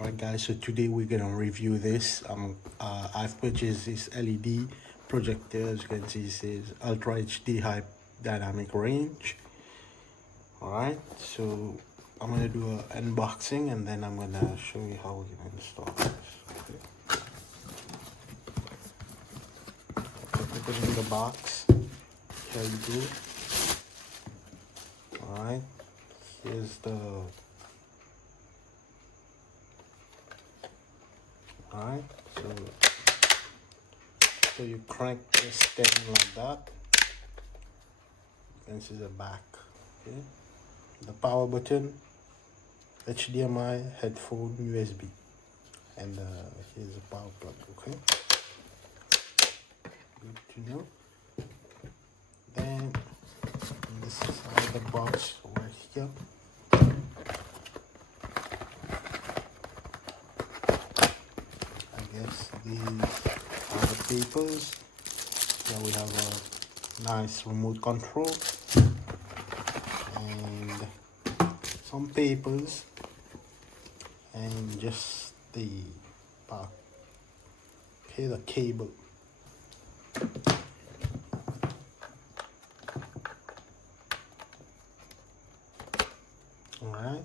Alright guys, so today we're gonna review this. I've purchased this LED projector. As you can see, it says Ultra HD High Dynamic Range. Alright, so I'm gonna do an unboxing and then I'm gonna show you how we can install this. Okay. So put it in the box. Here you go. Alright, here's the Alright, so you crank the stem like that. You can see the back. Okay, the power button, HDMI, headphone, USB, and here's the power plug. Okay, good to know. Then this is how the box right here. These are the papers. Here we have a nice remote control and some papers and just the power. Okay, the cable. Alright,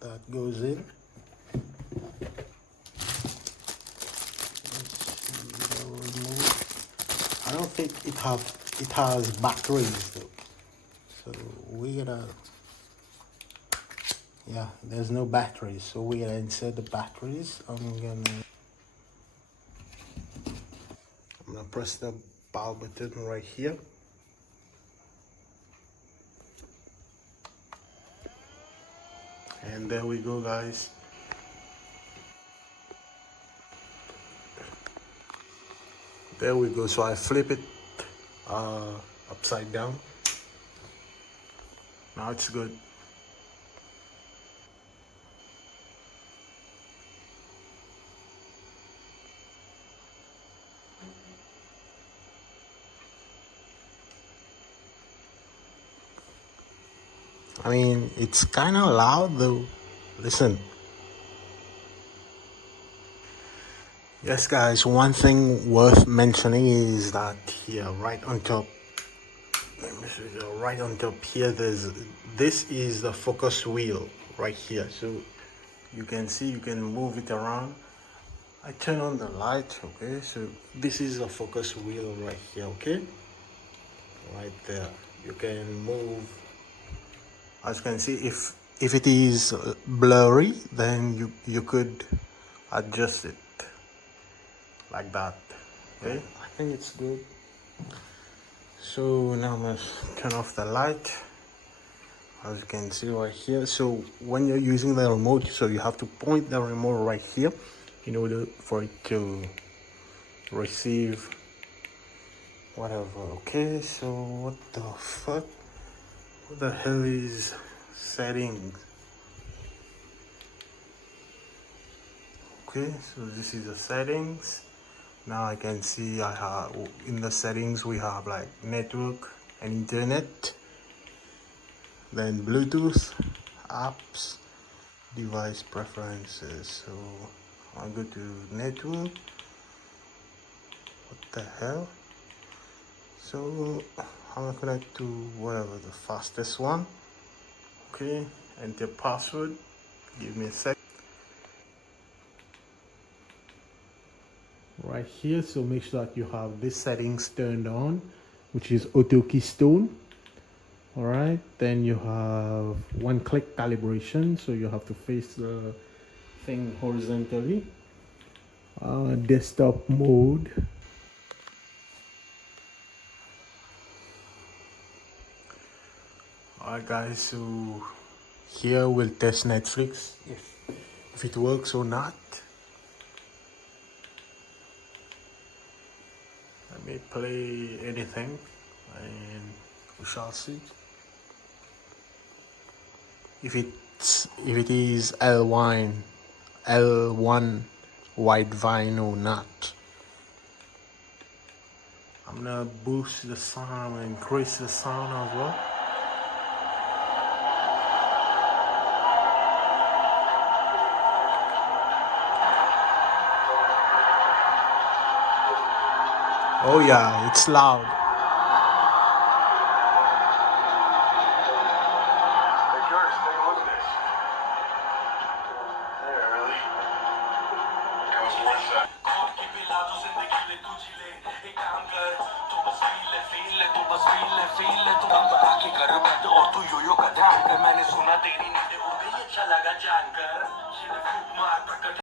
that goes in. I don't think it has batteries though, so we're gonna, yeah, there's no batteries, so we're gonna insert the batteries. I'm gonna press the power button right here. And there we go, guys. There we go. So I flip it upside down. Now it's good. I mean, it's kind of loud though. Listen. Yes guys, one thing worth mentioning is that here right on top, let me show you, right on top here, this is the focus wheel right here. So you can see, you can move it around. I turn on the light, okay, so this is the focus wheel right here, okay, right there. You can move, as you can see, if it is blurry, then you could adjust it like that. Okay, I think it's good. So now I'm gonna turn off the light, as you can see right here. So when you're using the remote, so you have to point the remote right here in order for it to receive whatever. Okay, so what the fuck, what the hell is settings? Okay, so this is the settings. Now I can see I have, in the settings we have like network and internet, then Bluetooth, apps, device preferences. So I'll go to network. What the hell? So I'm gonna connect to whatever the fastest one. Okay, enter password. Give me a sec. Right here, so make sure that you have this settings turned on, which is auto keystone. All right, then you have one click calibration, so you have to face the thing horizontally. Desktop mode. All right guys, so here we'll test Netflix if it works or not. Let me play anything and we shall see if it is L1 wide vine or not. I'm gonna boost the sound and increase the sound as well. Oh yeah, it's loud. Hey, Curtis, take a look at this. Yeah, really? Comes one side. और तू यो यो का ध्यान कर मैंने सुना तेरी नींदें उड़ गई अच्छा लगा जानकर